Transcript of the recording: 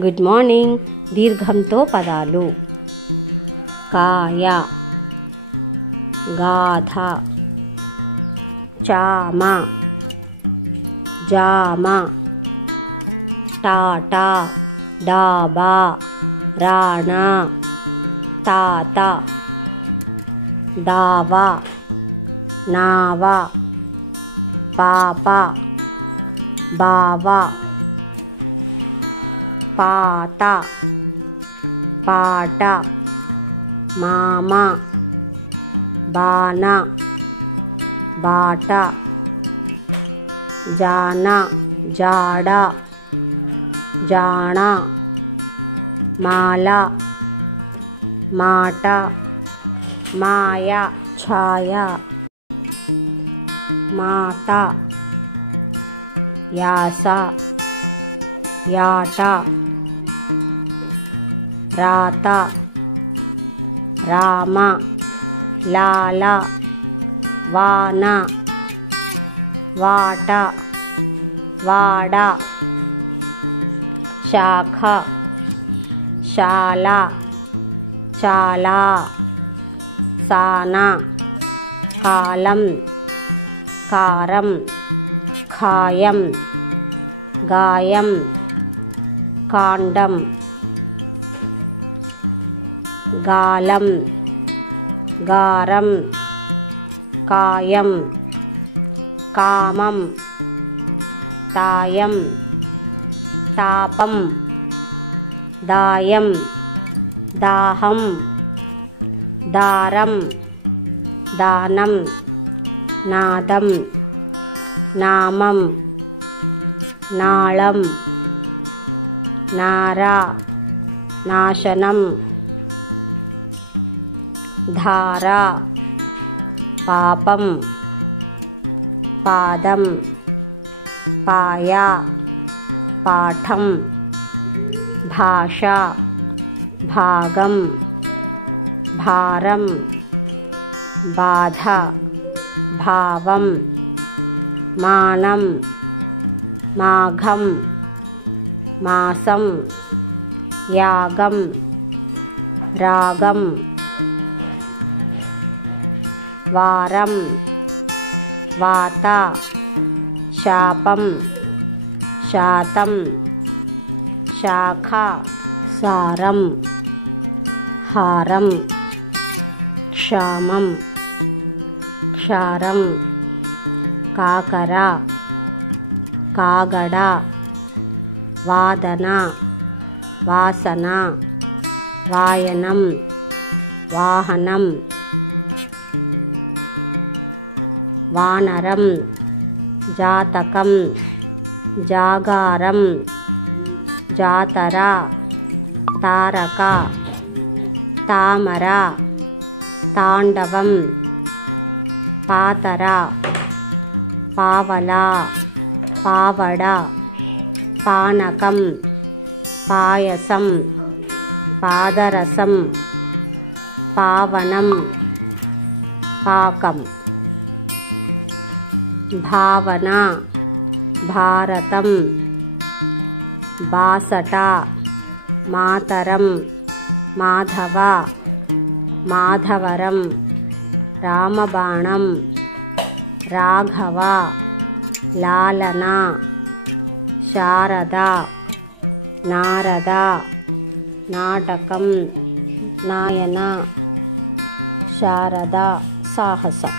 Good morning. దీర్ఘంతో పదాలు: కాయ, గాథ, చామ, జామ, టాటా, డాబా, రాణా, తాత, దావా, నావ, పాప, బావ, పాత, పాట, మామ, బాణ, బాట, జాన, జాడ, జాణ, మాల, మాట, మాయ, ఛాయ, మాత, యాస, యాట, రాత, రామ, లాల, వాన, వాట, వాడ, శాఖ, శాల, చాలా, సాన, కాలం, కారం, ఖాయం, గాయం, కాండం, గాలం, గారం, కాయం, కామం, తాయం, తాపం, దాయం, దాహం, దారం, దానం, నాదం, నామం, నాళం, నార, నాశనం, ధార, పాపం, పాదం, పాయ, పాఠం, భాష, భాగం, భారం, బాధ, భావం, మానం, మాఘం, మాసం, యాగం, రాగం, వారం, వాత, శాపం, శాతం, శాఖ, సారం, హారం, క్షామం, క్షారం, కాకర, కాగడ, వాదన, వాసన, వాయనం, వాహనం, వానరం, జాతకం, జాగారం, జాతర, తారక, తామర, తాండవం, పాతర, పావల, పావడ, పానకం, పాయసం, పాదరసం, పావనం, పాకం. భావన, భారతం, బాసట, మాతరం, మాధవ, మాధవరం, రామబాణం, రాఘవ, లాలన, శారద, నారద, నాటకం, నాయన, శారద, సాహసం.